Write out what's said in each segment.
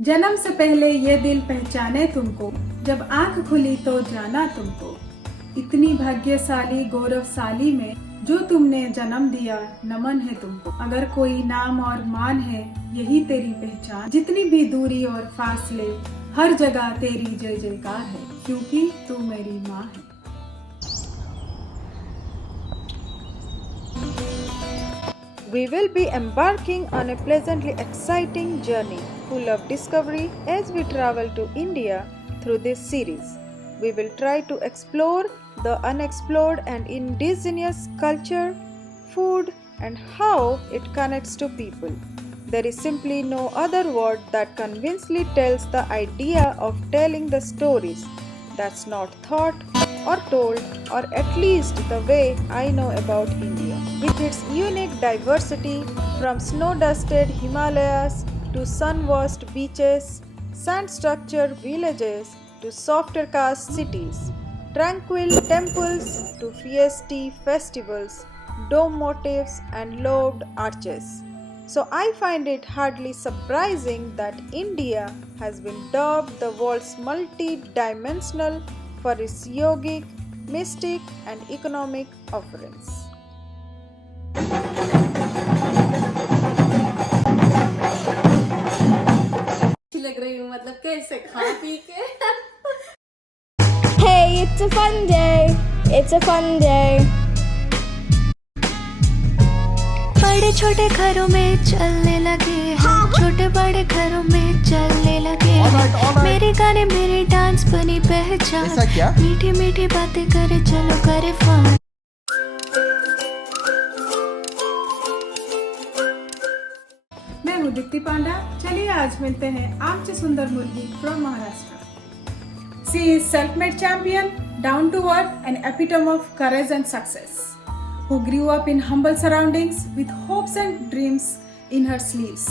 जन्म से पहले ये दिल पहचाने तुमको, जब आंख खुली तो जाना तुमको। इतनी भाग्यशाली गौरवशाली में जो तुमने जन्म दिया, नमन है तुमको। अगर कोई नाम और मान है, यही तेरी पहचान। जितनी भी दूरी और फासले, हर जगह तेरी जय जयकार है, क्योंकि तू मेरी माँ है। We will be embarking on a pleasantly exciting journey full of discovery as we travel to India through this series. We will try to explore the unexplored and indigenous culture, food, and how it connects to people. There is simply no other word that convincingly tells the idea of telling the stories that's not thought or told, or at least the way I know about India. With its unique diversity, from snow dusted Himalayas to sun washed beaches, sand structured villages to softer caste cities, tranquil temples to feisty festivals, dome motifs, and lobed arches. So I find it hardly surprising that India has been dubbed the world's multi-dimensional for its yogic, mystic, and economic offerings. अच्छी लग रही हूँ, मतलब कैसे खा P के। Hey, it's a fun day. It's a fun day. बड़े छोटे घरों में चलने लगे हैं, छोटे बड़े घरों में चलने लगे हैं। मेरे गाने मेरे डांस बनी पहचान, मीठी मीठी बातें करे चलो करे फन। मैं हूँ दीप्ति पांडा। चलिए आज मिलते हैं आमची सुंदर मुर्गी from Maharashtra. She is self-made champion, down to earth, an epitome of courage and success, who grew up in humble surroundings with hopes and dreams in her sleeves.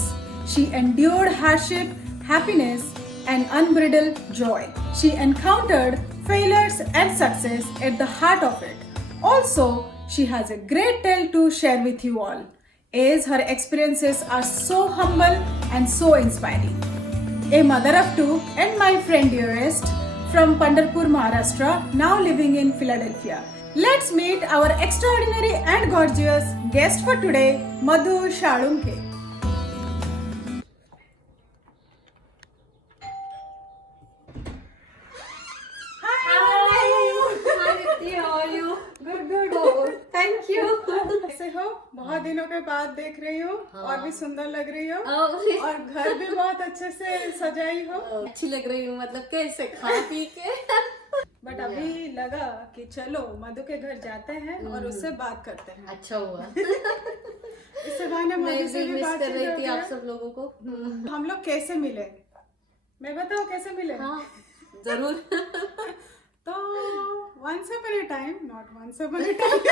She endured hardship, happiness, and unbridled joy. She encountered failures and success at the heart of it. Also, she has a great tale to share with you all, as her experiences are so humble and so inspiring. A mother of two and my friend dearest from Pandharpur, Maharashtra, now living in Philadelphia. Let's meet our extraordinary and gorgeous guest for today, Madhu Shalunke. Good, good. Thank you. कैसे हो? बहुत दिनों के बाद देख रही हूँ। और भी सुंदर लग रही हो और और घर भी बहुत अच्छे से सजाई हो। अच्छी लग रही हूँ, मतलब कैसे खा पी के। बट अभी लगा कि चलो मधु के घर जाते हैं और उससे बात करते हैं। अच्छा हुआ। इससे बहाने मैं मधु से भी भी मिस बात कर रही थी आप सब लोगों को। हम लोग कैसे मिले? मैं बताऊँ कैसे मिले? हाँ जरूर। तो once upon a time, not once upon a time,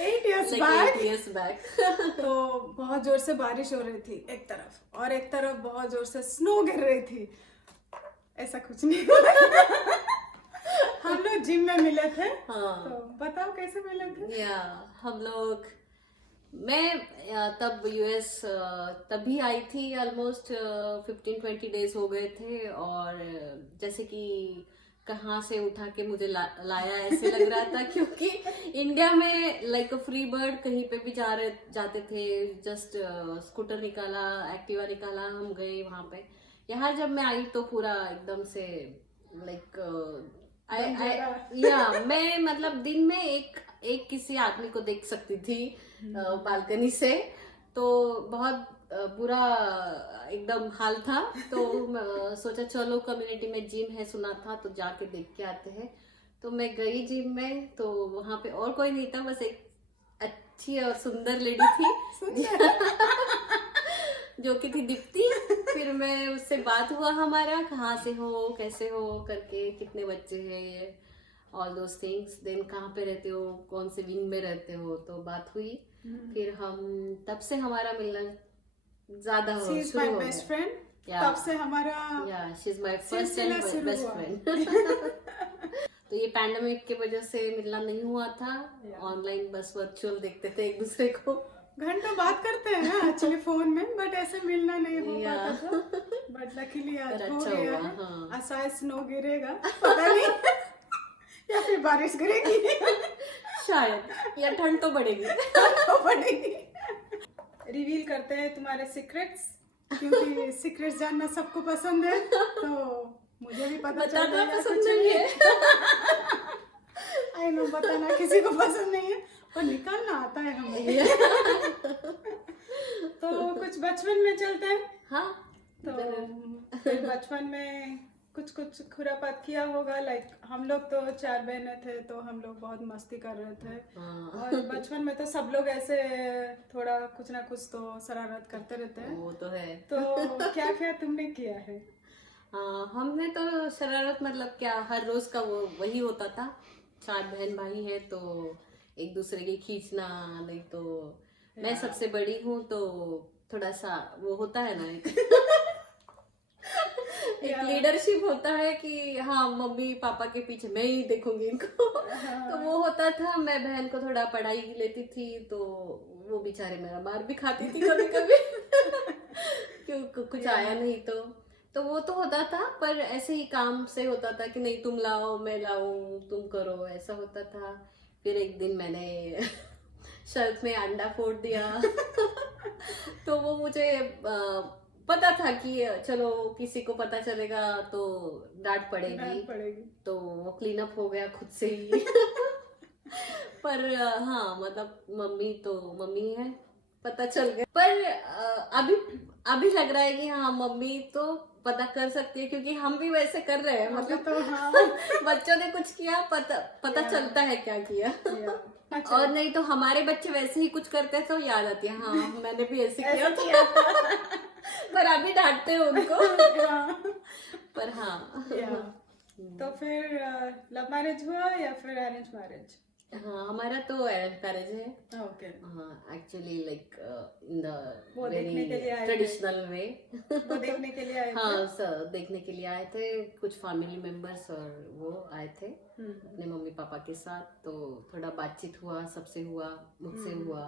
8 years back, 8 years back। तो बहुत जोर से बारिश हो रही थी एक तरफ और एक तरफ बहुत जोर से स्नो गिर रही थी। ऐसा कुछ नहीं हुआ। हम लोग जिम में मिले थे। हाँ। तो बताओ कैसे मिले थे? या हम लोग, मैं तब यूएस तभी आई थी। ऑलमोस्ट 15-20 डेज हो गए थे। और जैसे कि कहाँ से उठा के मुझे लाया ऐसे लग रहा था, क्योंकि इंडिया में लाइक अ फ्री बर्ड कहीं पे भी जाते थे। जस्ट स्कूटर निकाला, एक्टिवा निकाला, हम गए वहां पे। यहाँ जब मैं आई तो पूरा एकदम से लाइक या मैं मतलब दिन में एक किसी आदमी को देख सकती थी बालकनी से। तो बहुत बुरा एकदम हाल था। तो सोचा चलो कम्युनिटी में जिम है, सुना था तो जाके देख के आते हैं। तो मैं गई जिम में, तो वहां पे और कोई नहीं था, बस एक अच्छी और सुंदर लेडी थी जो कि थी दीप्ति। फिर मैं उससे बात हुआ हमारा, कहाँ से हो, कैसे हो करके, कितने बच्चे हैं, ऑल दोज थिंग्स। देन कहाँ पे रहते हो, कौन से विंग में रहते हो, तो बात हुई। फिर हम तब से हमारा मिलना ज्यादा She is my best friend. तब से हमारा शी इज माय फर्स्ट सिलसिला एंड शुरू बेस्ट हुआ। फ्रेंड। तो ये पैंडेमिक की वजह से मिलना नहीं हुआ था। ऑनलाइन बस वर्चुअल देखते थे एक दूसरे को। घंटों बात करते हैं एक्चुअली फोन में, बट ऐसे मिलना नहीं हो पाता था। बट लकीली आज पर हो अच्छा गया हुआ, है। हाँ। आज शायद स्नो गिरेगा, पता नहीं या फिर बारिश गिरेगी शायद, या ठंड तो बढ़ेगी। तो पड़ेगी। रिवील करते हैं तुम्हारे सीक्रेट्स, क्योंकि सीक्रेट्स जानना सबको पसंद है, तो मुझे भी पता चल बताना गया पसंद कुछ नहीं है। आई नो, बताना किसी को पसंद नहीं है, पर निकालना आता है हमें। तो कुछ बचपन में चलते हैं। हाँ, तो फिर बचपन में कुछ कुछ खुरापात किया होगा। लाइक हम लोग तो 4 बहनें थे, तो हम लोग बहुत मस्ती कर रहे थे। हाँ। और बचपन में तो सब लोग ऐसे थोड़ा कुछ ना कुछ तो शरारत करते रहते हैं। वो तो है। तो क्या क्या तुमने किया है? हाँ, हमने तो शरारत मतलब क्या, हर रोज का वो वही होता था। 4 बहन भाई हैं तो एक दूसरे की खींचना, नहीं तो मैं सबसे बड़ी हूँ तो थोड़ा सा वो होता है ना, एक लीडरशिप होता है कि हाँ मम्मी पापा के पीछे मैं ही देखूंगी इनको। तो वो होता था। मैं बहन को थोड़ा पढ़ाई लेती थी, तो वो बेचारे मेरा मार भी खाती थी कभी कभी क्यों कुछ आया नहीं तो वो तो होता था। पर ऐसे ही काम से होता था कि नहीं तुम लाओ मैं लाऊं तुम करो, ऐसा होता था। फिर एक दिन मैंने शेल्फ में अंडा फोड़ दिया तो वो मुझे पता था कि चलो किसी को पता चलेगा तो डांट पड़ेगी। तो वो क्लीन अप हो गया खुद से ही पर हाँ मतलब मम्मी है, पता चल गया। पर अभी लग रहा है कि हाँ मम्मी तो पता कर सकती है, क्योंकि हम भी वैसे कर रहे हैं। मतलब तो हाँ। बच्चों ने कुछ किया पता चलता है क्या किया। अच्छा। और नहीं तो हमारे बच्चे वैसे ही कुछ करते हैं तो याद आती है, हाँ मैंने भी ऐसे किया था पर अभी डांटते हैं उनको। पर हाँ। तो फिर लव मैरिज हुआ या फिर अरेंज मैरिज? हाँ, हमारा तो अरेंज मैरिज है। ओके। हाँ, एक्चुअली लाइक इन द वो देखने के लिए आए थे। Traditional way. वो देखने के लिए आए थे। हाँ सर, देखने के लिए आए थे कुछ फैमिली मेंबर्स, और वो आए थे अपने मम्मी पापा के साथ। तो थोड़ा बातचीत हुआ, सबसे हुआ, मुझसे हुआ।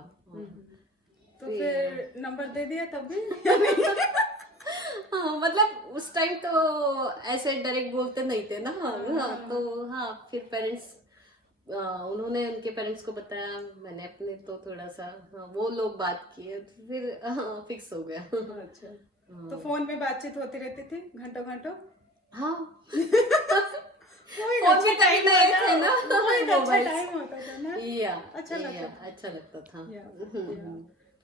तो फिर नंबर दे दिया तब भी? हाँ मतलब उस टाइम तो ऐसे डायरेक्ट बोलते नहीं थे ना। हाँ तो हाँ फिर पेरेंट्स, उन्होंने उनके पेरेंट्स को बताया, मैंने अपने तो थोड़ा सा हाँ, वो लोग बात किए, तो फिर हाँ फिक्स हो गया। अच्छा। तो फोन में बातचीत होती रहती थी घंटों घंटों? हाँ वो फोन में टाइम नहीं थे ना, वो एक अच्छा मोबाइल। टाइम होता था ना। अच्छा लगता था।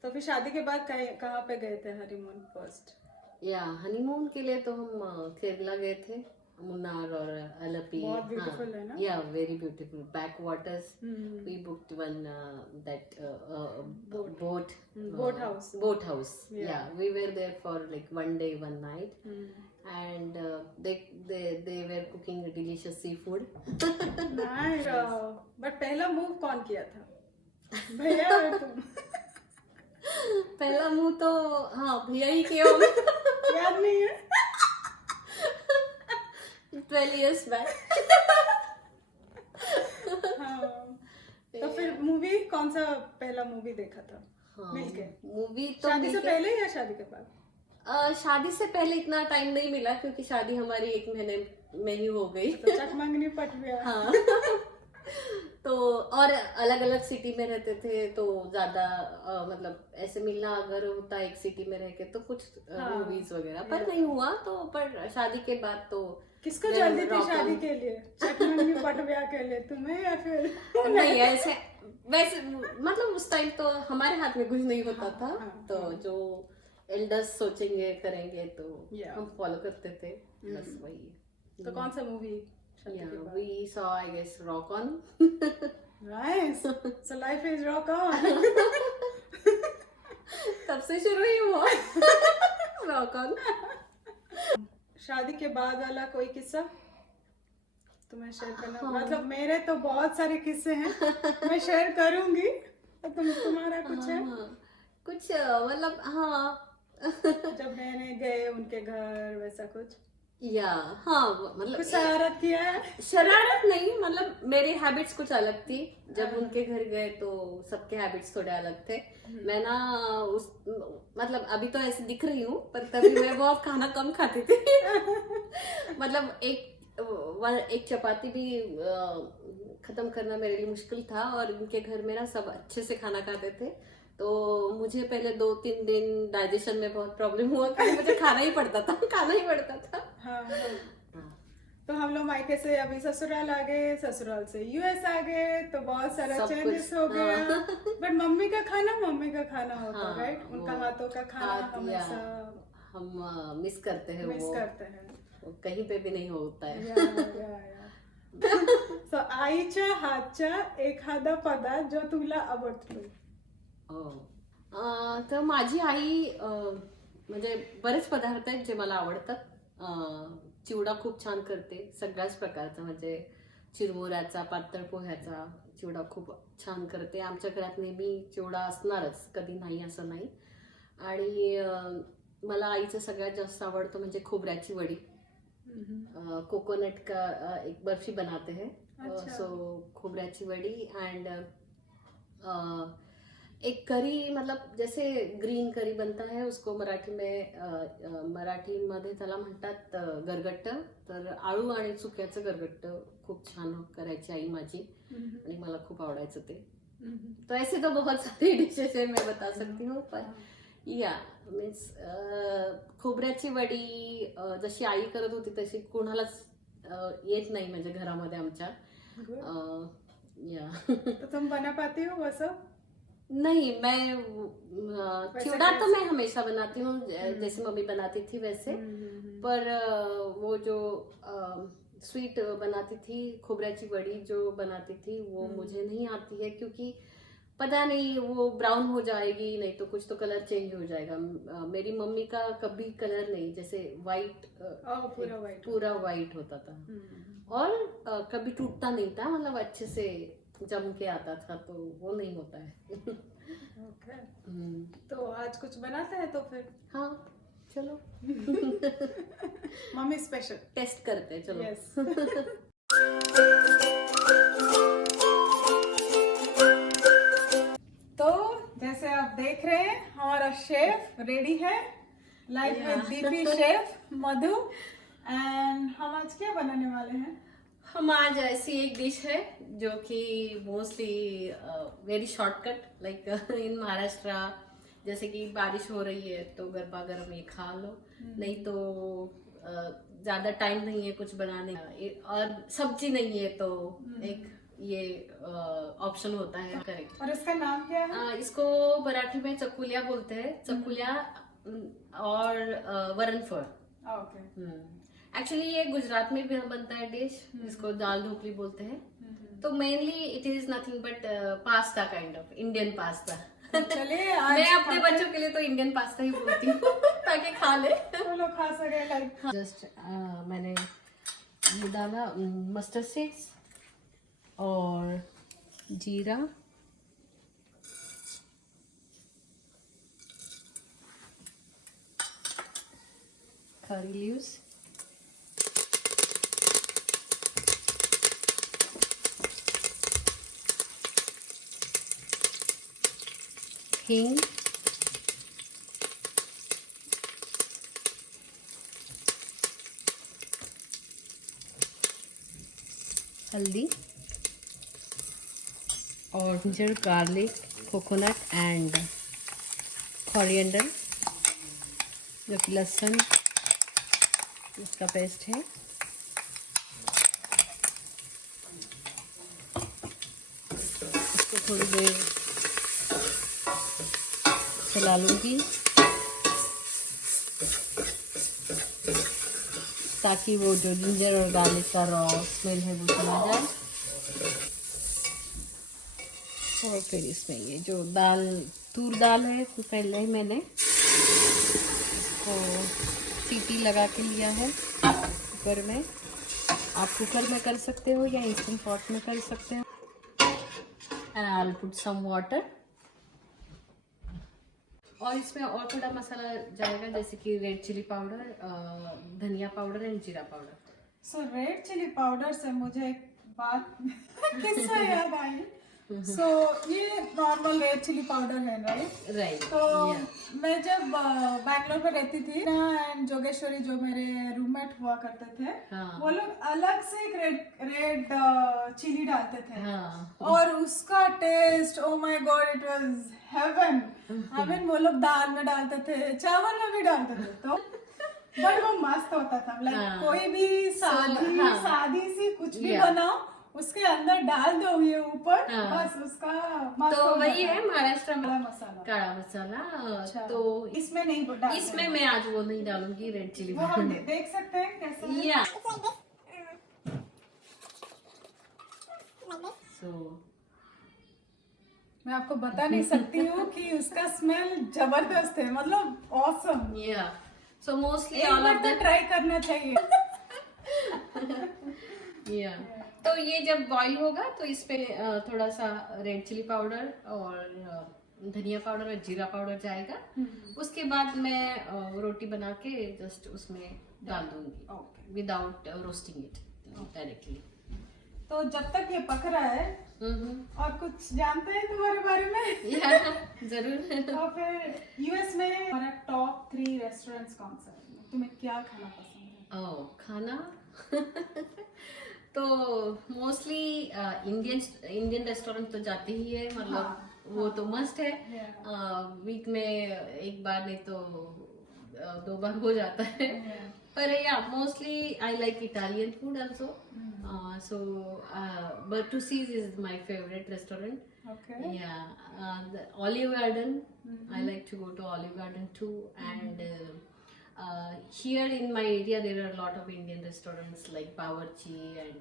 तो फिर शादी के बाद कहाँ पे गए थे हनीमून फर्स्ट? हनीमून के लिए तो हम केरला गए थे, मुन्नार और अलपी। बहुत beautiful है ना? या very beautiful backwaters. We booked one that boat house. Yeah, we were there for like 1 day 1 night. And they were cooking delicious seafood. Nice. But पहला मूव कौन किया था, भैया और तुम? पहला मुंह तो हाँ भैया ही किया होगा। याद नहीं है? 12 years back. हाँ। तो फिर मूवी कौन सा पहला मूवी देखा था? हाँ, मिलके? मूवी तो शादी से पहले या शादी के बाद? शादी से पहले इतना टाइम नहीं मिला, क्योंकि शादी हमारी 1 महीने में ही हो गई। तो चकमंगनी पट गया। हाँ तो और अलग अलग सिटी में रहते थे, तो ज्यादा मतलब ऐसे मिलना अगर होता एक सिटी में रह के तो कुछ मूवीज वगैरह पर नहीं हुआ। तो पर शादी के बाद तो किसको जल्दी थी शादी के लिए? चकमंगनी पट गया के लिए तुम्हें या फिर? नहीं ऐसे वैसे मतलब उस टाइम तो हमारे हाथ में कुछ नहीं होता था। तो जो एल्डर्स सोचेंगे करेंगे तो हम फॉलो करते थे, बस वही। तो कौन सा movie? we saw I guess Rock On. Nice. So life is rock on. तब से शुरू ही हुआ Rock On. शादी के बाद वाला कोई किस्सा तुम्हें शेयर करना? मतलब मेरे तो बहुत सारे किस्से हैं, मैं शेयर करूंगी। तो तुम्हारा कुछ है? कुछ मतलब हाँ जब मैंने गए उनके घर वैसा कुछ? या हाँ मतलब कुछ शरारत किया है? शरारत नहीं, मतलब मेरी हैबिट्स कुछ अलग थी। जब उनके घर गए तो सबके हैबिट्स थोड़े अलग थे। मैं ना उस मतलब अभी तो ऐसे दिख रही हूँ, पर तभी मैं बहुत खाना कम खाती थी। मतलब एक चपाती भी खत्म करना मेरे लिए मुश्किल था, और उनके घर में ना सब अच्छे से खाना खाते थे। तो मुझे पहले 2-3 दिन डाइजेशन में बहुत प्रॉब्लम हुआ, क्योंकि मुझे खाना ही पड़ता था। हाँ, हाँ। तो हम लोग मायके से अभी ससुराल आ गए, ससुराल से यूएस आ गए, तो बहुत सारा सब चेंजेस कुछ, हो गया। हाँ। बट मम्मी का खाना होता हाँ, राइट, उनका वो हाथों का खाना हाथ या हमेशा हम मिस करते हैं, मिस वो करते हैं। कहीं पे भी नहीं होता है। सो आईच्या हातच्या एखादा पदार्थ जो तुला आवडतो? तर माझी आई म्हणजे बरेच पदार्थ आहेत जे मला आवडतात. चिवडा खूप छान करते, सगळ्याच प्रकारचा, म्हणजे चिरमुऱ्याचा, पातळ पोह्याचा चिवडा खूप छान करते. आमच्या घरात नेहमी चिवडा असणारच, कधी नाही असं नाही. आणि मला आईचं सगळ्यात जास्त आवडतं म्हणजे खोबऱ्याची वडी. कोकोनट का एक बर्फी बनाते हैं, सो खोबऱ्याची वडी एंड एक करी, मतलब जैसे ग्रीन करी बनता है उसको मराठीमध्ये त्याला म्हणतात गरगट्ट. तर आळू आणि चुक्याचं गरगट्ट खूप छान करायची आई माझी, आणि मला खूप आवडायचं ते. तो ऐसे तो बहुत सारी डिशेस है, मैं बता सकती हूँ, पर या मीन्स खोबऱ्याची वडी जशी आई करत होती तशी कोणालाच येत नाही म्हणजे घरामध्ये आमच्या. या तो तुम बना पाती हो वैसा? नहीं, मैं चिवड़ा तो मैं हमेशा बनाती हूँ जैसे मम्मी बनाती थी वैसे, पर वो जो स्वीट बनाती थी, खोबऱ्याची वड़ी जो बनाती थी, वो मुझे नहीं आती है, क्योंकि पता नहीं वो ब्राउन हो जाएगी, नहीं तो कुछ तो कलर चेंज हो जाएगा. मेरी मम्मी का कभी कलर नहीं, जैसे वाइट पूरा वाइट होता था, और कभी टूटता नहीं था, मतलब अच्छे से जम के आता था, तो वो नहीं होता है. ओके. तो आज कुछ बनाते हैं तो फिर? हाँ चलो. मम्मी स्पेशल टेस्ट करते हैं, चलो. यस. तो जैसे आप देख रहे हैं हमारा शेफ रेडी है, लाइव में दीपी शेफ मधु. एंड हम आज क्या बनाने वाले हैं? हम आज ऐसी एक डिश है जो कि mostly very shortcut, like in Maharashtra, जैसे कि बारिश हो रही है तो गरबा गरम ये खा लो, नहीं तो ज्यादा टाइम नहीं है कुछ बनाने का, और सब्जी नहीं है तो एक ये ऑप्शन होता है. करेक्ट. और इसका नाम क्या है? इसको मराठी में चकुलिया बोलते हैं, चकुलिया और वरणफळ. ओके. एक्चुअली ये गुजरात में भी बनता है डिश, जिसको दाल ढोकली बोलते हैं. तो mainly it is nothing but pasta, kind of Indian pasta. चलिए आज मैं अपने बच्चों के लिए तो इंडियन पास्ता ही बोलती हूँ ताकि खा ले. वो लोग खा सके. लाइक जस्ट मैंने ये डाला मस्टर्ड सीड्स और जीरा, करी लीव्स, हींग, हल्दी, और ginger, garlic, coconut and coriander, जो कि लहसुन इसका पेस्ट है. इसको थोड़ी देर चला लूँगी ताकि वो जो जिंजर और गार्लिक का रॉ स्मेल है वो चला जाए. और फिर इसमें ये जो तूर दाल है, तो पहले ही मैंने इसको सीटी लगा के लिया है कुकर में. आप कुकर में कर सकते हो या इंस्टेंट पॉट में कर सकते हो. And I will put some water और इसमें और थोड़ा मसाला जाएगा, जैसे कि रेड चिली पाउडर, धनिया पाउडर एंड जीरा powder. So red chilli powder से मुझे एक बात किस्सा याद आई। सो ये नॉर्मल रेड चिली पाउडर है, राइट? राइट। तो मैं जब बैंगलोर में रहती थी ना, एंड जोगेश्वरी जो मेरे रूममेट हुआ करते थे, हाँ। वो लोग अलग से एक रेड चिली डालते थे। हाँ। और उसका taste, oh my god, it was heaven. I mean वो लोग दाल में डालते थे, चावल में भी डालते थे, तो बट वो मस्त होता था। लाइक कोई भी सादी सी कुछ भी बनाओ, उसके अंदर डाल दो ये ऊपर, बस उसका मस्त तो हो वही जाता है महाराष्ट्र में काला मसाला। काला मसाला। अच्छा। तो इसमें नहीं डालते इसमें मैं आज वो नहीं डालूंगी, रेड चिली वो हम देख सकते हैं कैसे है? या सो मैं आपको बता नहीं सकती हूँ कि उसका स्मेल जबरदस्त है, मतलब ऑसम। या सो मोस्टली एक ऑल बार ऑफ तो ट्राई करना चाहिए। या तो ये जब बॉईल होगा तो इसमें थोड़ा सा रेड चिली पाउडर और धनिया पाउडर और जीरा पाउडर जाएगा। उसके बाद मैं रोटी बना के जस्ट उसमें डाल दूंगी विदाउट रोस्टिंग इट डायरेक्टली। तो जब तक ये पक रहा है, और कुछ जानते हैं तुम्हारे बारे में? जरूर। तो फिर यूएस में हमारा टॉप 3 रेस्टोरेंट्स कौन सा है? तुम्हें क्या खाना पसंद है? खाना तो मोस्टली इंडियन रेस्टोरेंट तो जाते ही है, मतलब वो तो मस्ट है। वीक में एक बार नहीं तो 2 बार हो जाता है। पर या mostly I like Italian food also. So Bertucci's is my favorite restaurant. Okay. Yeah, the Olive Garden. I like to go to Olive Garden too. And here in my area there are a lot of Indian restaurants like Bawarchi and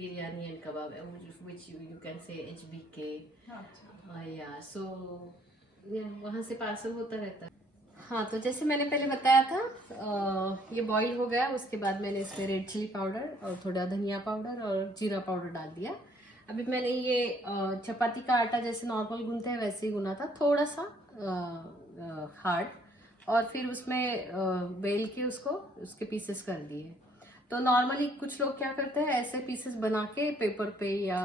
biryani and kebab, which you can say HBK. Yeah, so yeah, वहाँ से parcel होता रहता है। हाँ, तो जैसे मैंने पहले बताया था, ये बॉईल हो गया, उसके बाद मैंने इसमें रेड चिली पाउडर और थोड़ा धनिया पाउडर और जीरा पाउडर डाल दिया। अभी मैंने ये चपाती का आटा जैसे नॉर्मल गूंथते हैं वैसे ही गूना था, थोड़ा सा हार्ड, और फिर उसमें बेल के उसके पीसेस कर दिए। तो नॉर्मली कुछ लोग क्या करते हैं, ऐसे पीसेस बना के पेपर पे या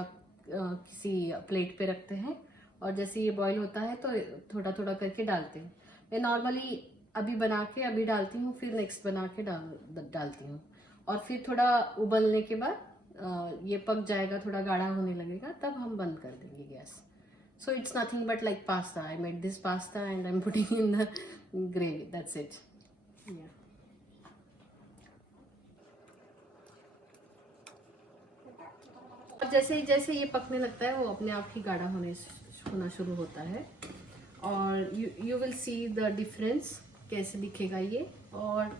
किसी प्लेट पे रखते हैं, और जैसे ये बॉईल होता है तो थोड़ा थोड़ा करके डालते हैं। मैं नॉर्मली अभी बना के अभी डालती हूँ, फिर नेक्स्ट बना के डालती हूँ, और फिर थोड़ा उबलने के बाद ये पक जाएगा, थोड़ा गाढ़ा होने लगेगा, तब हम बंद कर देंगे gas. So it's nothing but like pasta. I made this pasta and I am putting in the gravy, that's it. और जैसे जैसे ये पकने लगता है वो अपने आप ही गाढ़ा होना शुरू होता है, और you will see the difference कैसे दिखेगा ये। और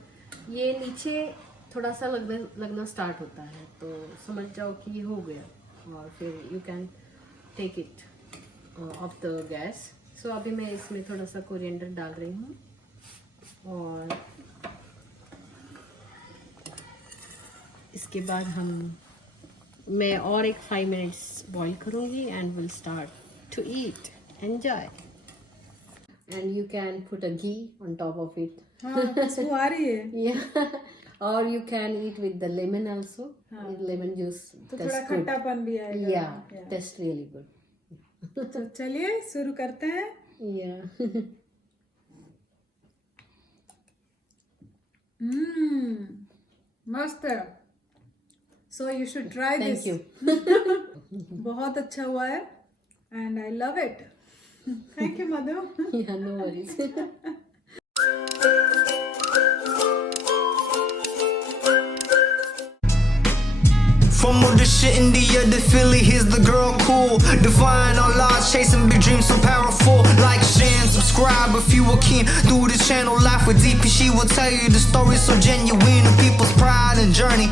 ये नीचे थोड़ा सा लगना स्टार्ट होता है तो समझ जाओ कि ये हो गया, और फिर you can take it off the gas. So अभी मैं इसमें थोड़ा सा कोरिएंडर डाल रही हूँ, और इसके बाद मैं और एक 5 मिनट्स बॉईल करूँगी and will start to eat. Enjoy. And you can put a ghee on top of it. हाँ, खुशबू आ रही है। Yeah. Or you can eat with the lemon also. With lemon juice. तो थोड़ा खट्टापन भी आएगा। Yeah, tastes really good. तो चलिए शुरू करते हैं। Yeah. मस्त है। So you should try this. Thank you. बहुत अच्छा हुआ है, and I love it. Thank you, Madhu. Yeah, no worries. From all the shit India to Philly, here's the girl cool. Defying all odds, chasing big dreams so powerful. Like, share, and subscribe if you were keen. Through the channel, Life with DP, she will tell you the story so genuine of people's pride and journey.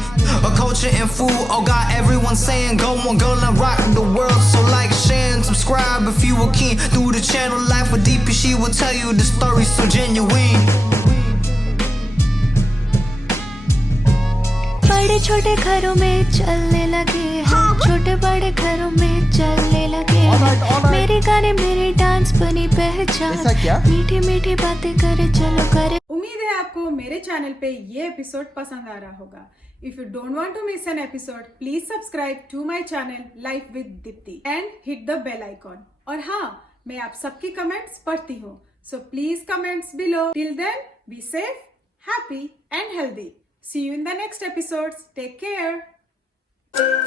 A culture and food, oh God, everyone saying go on, girl, and rock the world. So like, share, and subscribe if you were keen. Through the channel, Life with DP, she will tell you the story so genuine. बड़े छोटे घरों में चलने लगे हैं, छोटे बड़े घरों में चलने लगे हैं मेरे गाने मेरे डांस बनी पहचान मीठी मीठी बातें करे चलो करे उम्मीद है आपको मेरे चैनल पे ये एपिसोड पसंद आ रहा होगा. If you don't want to miss an episode, please subscribe to my channel Life with Dipti and hit the bell icon. और हाँ, मैं आप सबकी कमेंट्स पढ़ती हूँ. So please comments below. Till then, be safe, happy and healthy. See you in the next episodes. Take care.